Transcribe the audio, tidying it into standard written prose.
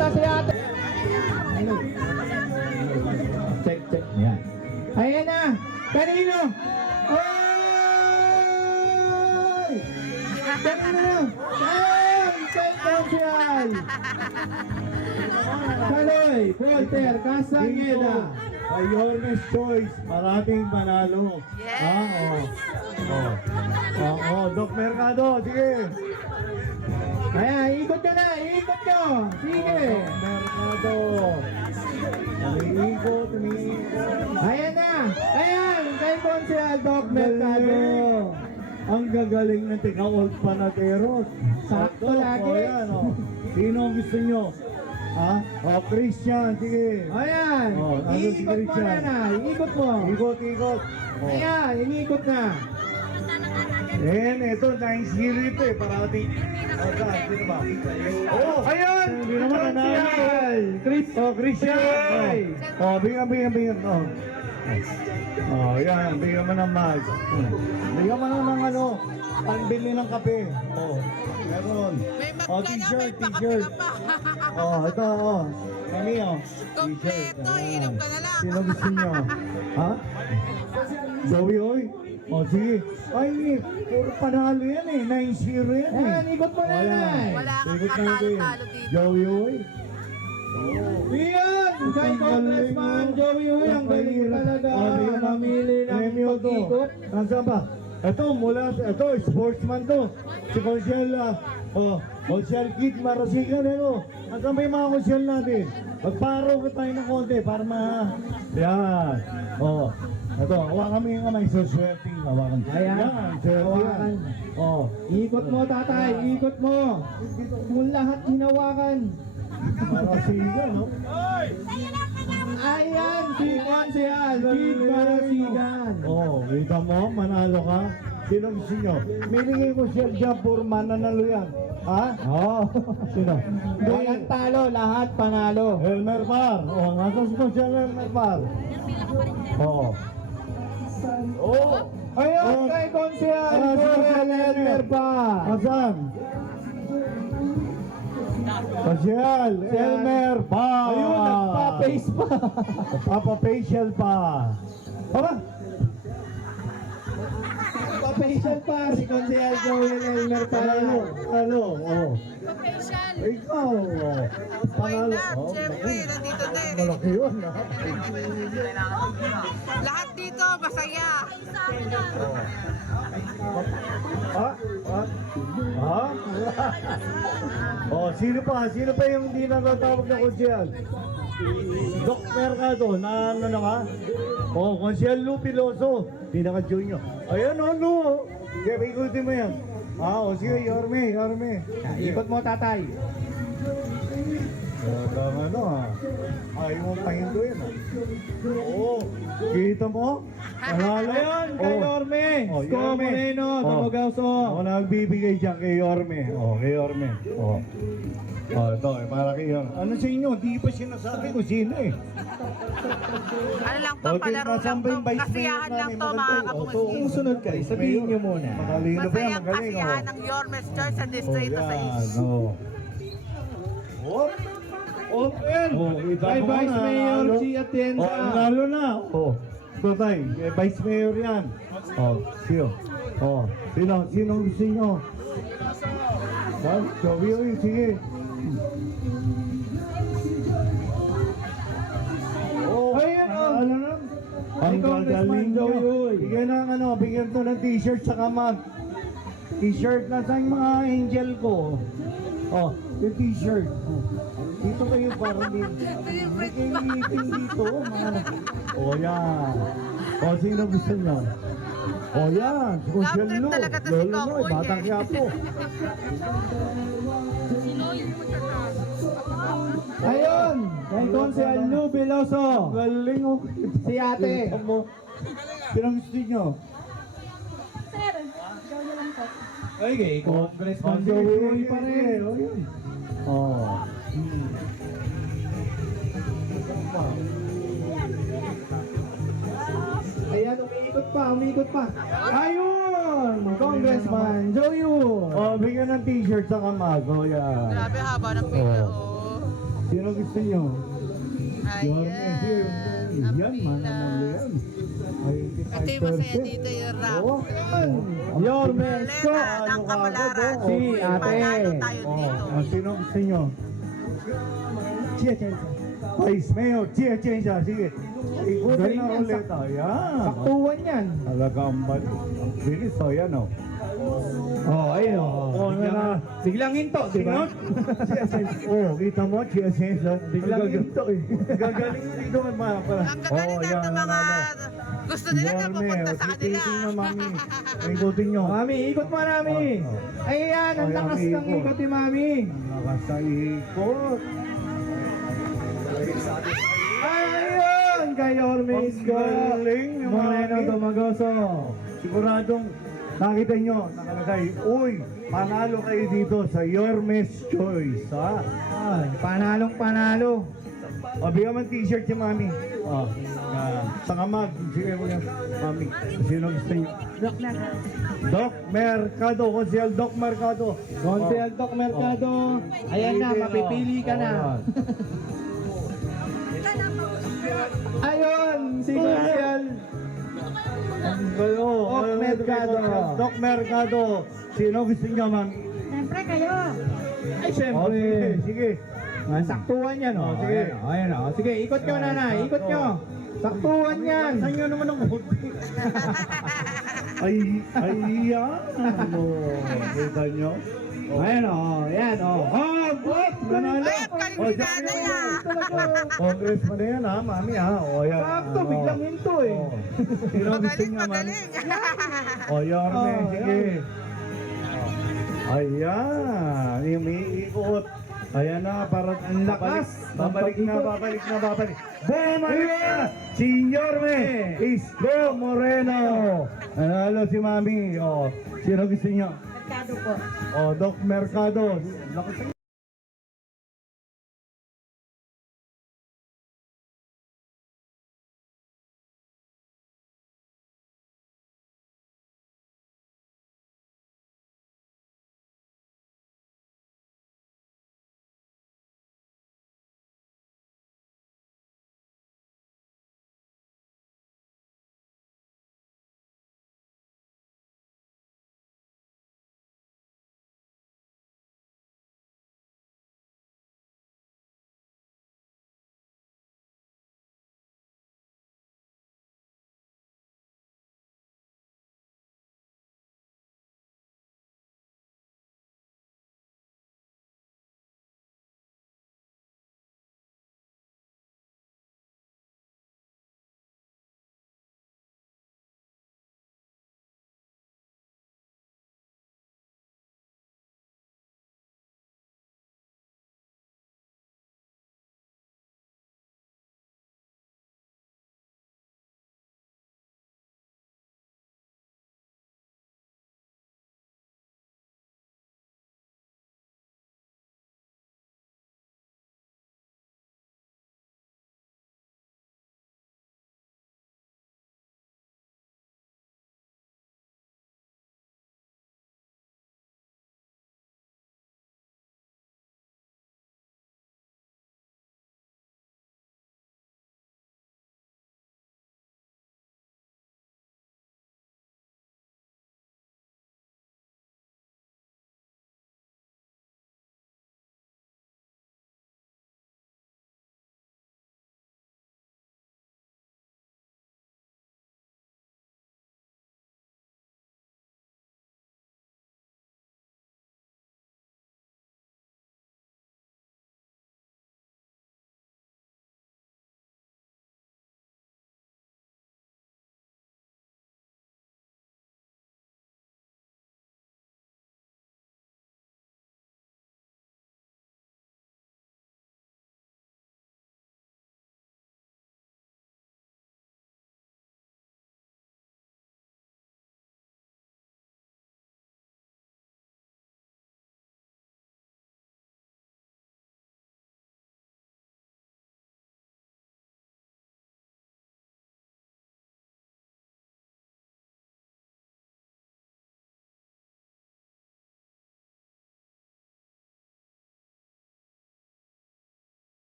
Pupunta si ate. Check, check. Yan. Ayan na. Kanino? Oy! Kanino? Ayan! Kay Consyal! Kaloy, Walter, Castañeda. Yormes Choice, maraming manalo. Yes. Doc Mercado, sige. Ayan, ikot nyo na, ikot nyo. Sige. Mercado. Umiikot. Ayan na. Ayan, kay Consyal, Doc Mercado. Ang gagaling ng tika-old panaderos. Sakto lagi. Yan, Sino ang gusto nyo? Ha? Christian, sige. Ayan, Ano si iikot mo Christian? na. Ikot mo. Ikot. Ayan, iniikot na. Ito, 9-0 ito eh, parati. Sino ba? Ayan, Hindi naman Consyal. Christian. Bigyan. Yan, bigyan mo ng mag. Bigyan mo ng panbili ng kape. Meron. May magkano, T-shirt. may pakapila pa. Ito, Mami, Kompleto, inom ka na lang. Sino gusto nyo? Ha? Zoe, oy. Sige. Ay, puro panalo yan eh. 9-0 yan eh. Ayan, ikot mo na. Wala kang Ikot natin. katalo-talo dito. Joey, oy. Iyan, kay Congressman Joey Uy, ang galing talaga. Namili ng pag-ikot. Nasaan ba? Ito, sportsman to. Si Consyal, Consyal Kid Marasigan, Nasaan ba yung mga Consyal natin? Magparo ko tayo ng konti para Yan. Ito, hawakan mo yung kamay, so swerte. Hawakan. Ayan. Hawakan. Ikot mo, tatay, ikot mo. Kung lahat hinawakan. Marasigan, no? Ayan, si Consyal, Kid Marasigan. Kita mo, manalo ka. Sino gusto nyo? Minigay ko siya dyan for mananalo yan. Ha? Sino? Walang talo, lahat panalo. Elmer Par. Nasa si Consyal Elmer Par. Ayan, kay Consyal, Consyal Elmer pa. Asan? Consyal Elmer Par. Ayun, nagpa-face pa. Nagpapa-facial pa. Aba? Nagpa-facial pa si Consyal Joel Elmer pa. Ano? Facial. Ikaw. Wait na, siyempre, nandito na eh. Malaki yun, ha? Lahat dito, masaya. Sino pa yung hindi natatawag na Consyal? Doc Mercado, na ano na ka? Consyal Lou Piloso, pinaka-junior. Ayan, no. Kaya ikutin mo yan. Sige, Yorme. Ikot mo, tatay. Ayaw mo pahinduin, kita mo? Panalo? Ayun, kay Yorme. Sko Yorme. Moreno, Tamogauso. Nagbibigay dyan kay Yorme. Kay Yorme. Ito, malaki yun. Ano sa inyo? Di pa sinasabi kung sino eh. Ano lang to, palaro lang to. Kasiyahan lang to, mga kapungin. Kung sunod ka, sabihin nyo muna. Matalino ba yan? Masayang Magaling, kasiyahan ng Yormes Church sa Distrito 6. Kay Vice Mayor Chi Atienza. Nalo na. Ito tayo, Vice Mayor yan. Sino gusto nyo? Joey, sige. Ayan, Ano na? Ang Congressman gagaling Joey nyo. Uy. Bigyan to ng t-shirt sa kamag. T-shirt na sa mga angel ko. Yung t-shirt. Dito kayo para din. Hindi kayo meeting dito. Yan. Sino gusto nyo? Yan. Si Consyal Love trip Lou. talaga to si Lolo Cowboy, Noy, Batang eh. Quiapo. Ayun, kay Consyal Lou Piloso. Galing oh. Si ate. Sino gusto nyo? Sir, ikaw na lang po. Ay, kay Congressman Joey Joey pa rin. Ayan, umiikot pa. Ayun, Congressman Joey. Bigyan ng t-shirt sa kamag. Yan. Grabe, haba ng pila, oh. Sino gusto nyo? Ayan. Yan, mananalo yan. Ito yung masaya dito yung rap. Oo. Yorme Isko. Lena ng Kamalaran. Si ate. Panalo tayo dito. Sino gusto nyo? Chia, chia. Pais Mayo, Chia. Sige. Ikutin Galing na yan, ulit. Ayan. Saktuhan yan. Talaga ang bali. Ang bilis. O, yan o. Oh, ayun oh. Oh, na. Biglang hinto, di ba? Oh, kita mo, Chia. Biglang hinto eh. Gagaling dito ang mga pala. Ang gagaling yan, ng mga gusto nila na pupunta sa kanila. Ikutin nyo, mami. Ikutin nyo. Mami, ikot mo Mami. Ayan, ang Oh, lakas Mami, ng ikot. ikot ni Mami. Nakasaikot. Ayun, kay Yorme Ang Isko. galing ni Moreno Mami. Tumagoso. Siguradong nakita nyo, nakalagay, uy, panalo kayo dito sa Yorme's Choice, ha? Ay, panalong panalo. O, bigyan man t-shirt si Mami. O, saka mag, sige mo yan, Mami. Sino gusto nyo? Doc Mercado, Consiel Doc Mercado. Gontiel Doc Mercado. Ayan na, mapipili ka na. Ayun, si Gontiel. Doc Mercado. Doc Mercado. Sino gusto nyo, Mami? Siyempre kayo. Ay, O, syempre. sige. Ah, saktuhan yan, oh. Oh, sige. Ayan, oh. Sige, ikot nyo, nanay. Ikot nyo. Saktuhan yan. Saan nyo naman ang buti? Ay, yan. Ano, kita nyo? Ayan, oh. Ayan, oh. Oh, good. Manalo. Ay, ang galing ni nanay ah. Congressman na yan, ha, Mami, ha? O, yan. Sakto, biglang hinto eh. O. Sino gusto Magaling, nyo, Mami? magaling. O, Yorme, Oh, sige. Ayan, umiikot. Ayan na, para Ang lakas. babalik na. Bumalik na! Si Yorme Isko Moreno. Nanalo si Mami. O, sino gusto nyo? Merkado po. O, Doc Mercado. Lakas